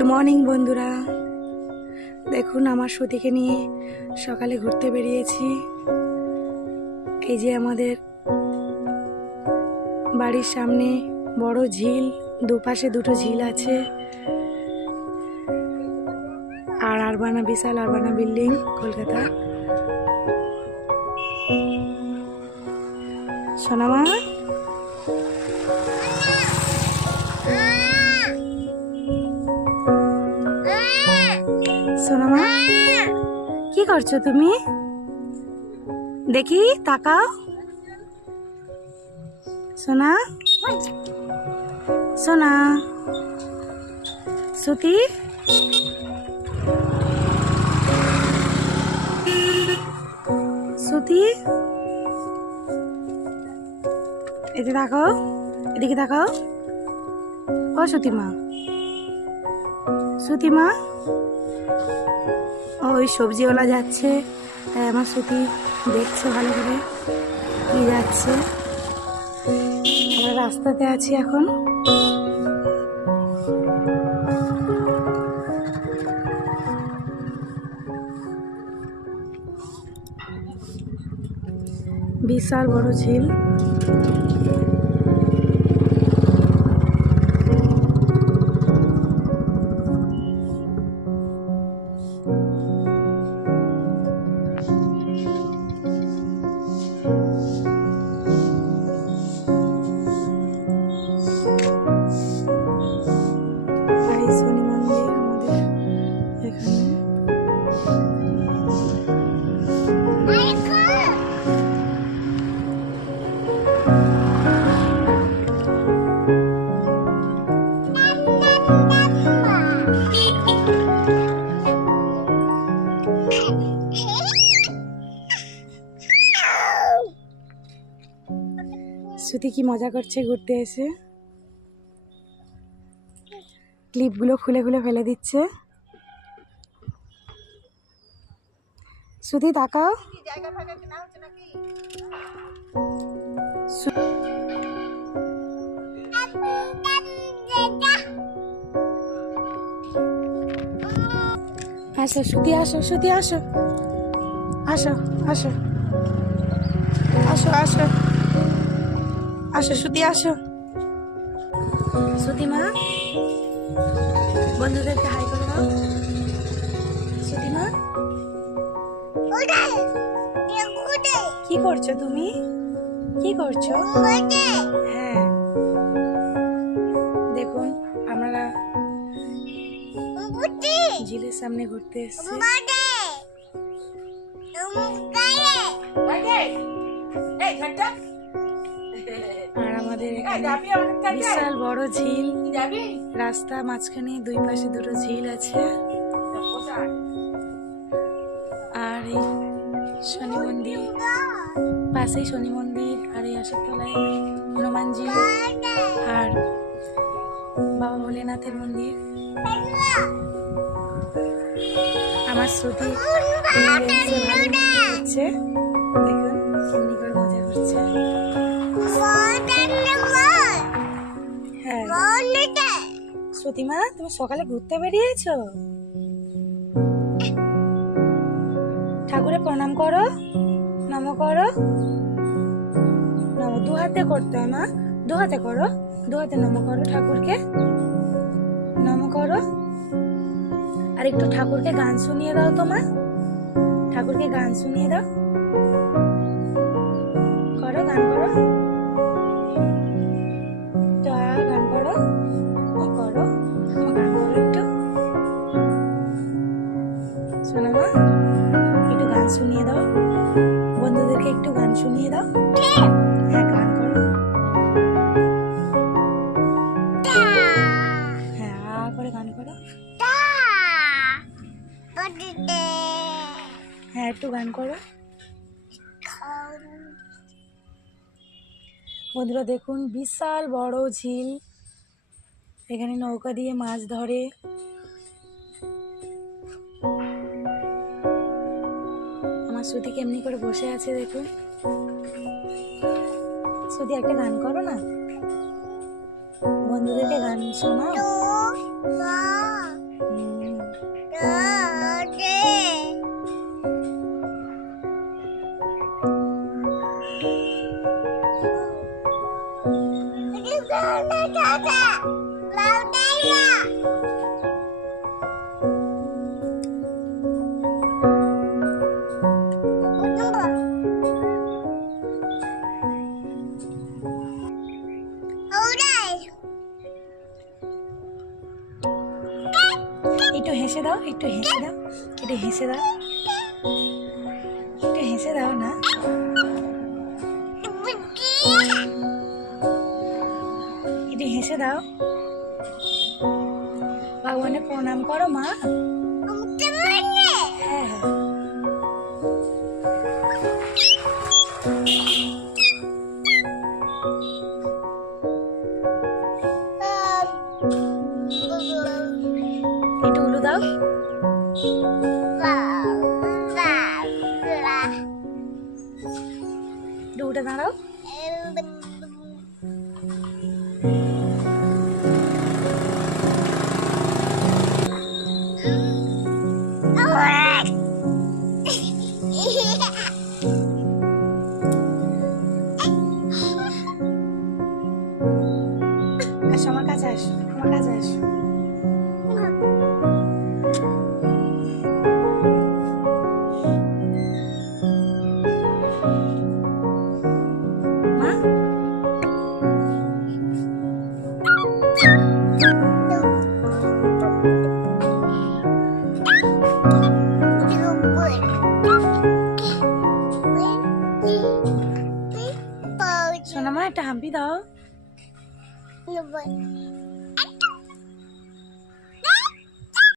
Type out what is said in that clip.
Good morning বন্ধুরা। দেখুন, আমার সতীকে নিয়ে সকালে ঘুরতে বেরিয়েছি। এই যে আমাদের বাড়ির সামনে বড় ঝিল, দুপাশে দুটো ঝিল আছে। আর আরবানা বিশাল আরবানা বিল্ডিং, কলকাতা। সোনামা? সোনামা। কি করছ তুমি? দেখি, তাকাও। সোনা? সোনা? সুতি সুতি এদিকে তাকাও এদিকে তাকাও। ও সুতিমা ও ওই সবজিওয়ালা যাচ্ছে। তাই আমার সুতি দেখছে ভালো করে। কি যাচ্ছে? আমরা রাস্তাতে আছি এখন। বিশাল বড় ঝিল। শ্রুতি কি মজা করছে ঘুরতে এসে? ক্লিপগুলো খুলে খুলে ফেলে দিচ্ছে। শ্রুতি, তাকাও। আসো, শ্রুতি আসো শ্রুতি, আসো। আসো আসো। আসো আসো। আসো শ্রুতি আসো। শ্রুতি মা বন্ধুদেরকে হাই করে দাও। শ্রুতি মা। কি করছ তুমি? কি করছ? হ্যাঁ। দেখুন আমরা ঝিলের সামনে ঘুরতে এসেছি। আমাদের এখানে বিশাল বড় ঝিল। রাস্তা মাঝখানে দুই পাশে দুটো ঝিল আছে। আর এই শনি মন্দির পাশেই শনি মন্দির আর এই আসার তলায় হনুমানজি আর বাবা ভোলেনাথের মন্দির। আমার শ্রুতি হচ্ছে। শ্রুতিমা, তুমি সকালে ঘুরতে বেরিয়েছো? ঠাকুরে প্রণাম করো, নম করো। নম দু হাতে করতে হয় মা। দু হাতে করো দু হাতে নম করো ঠাকুরকে। নম করো। আর একটু ঠাকুরকে গান শুনিয়ে দাও তোমার ঠাকুরকে গান শুনিয়ে দাও। করো, গান করো। শুনিয়ে দাও। হ্যাঁ গান করো। হ্যাঁ করে গান করো। হ্যাঁ একটু গান করো। বন্ধুরা দেখুন, বিশাল বড় ঝিল। এখানে নৌকা দিয়ে মাছ ধরে। আমার শ্রুতি কেমনি করে বসে আছে দেখুন। শ্রুতি একটা গান করো না বন্ধুদেরকে গান শোনাও। একটু হেসে দাও, একটু হেসে দাও, একটু হেসে দাও। একটু হেসে দাও না। একটু হেসে দাও। ভগবানের প্রণাম করো মা। and দাও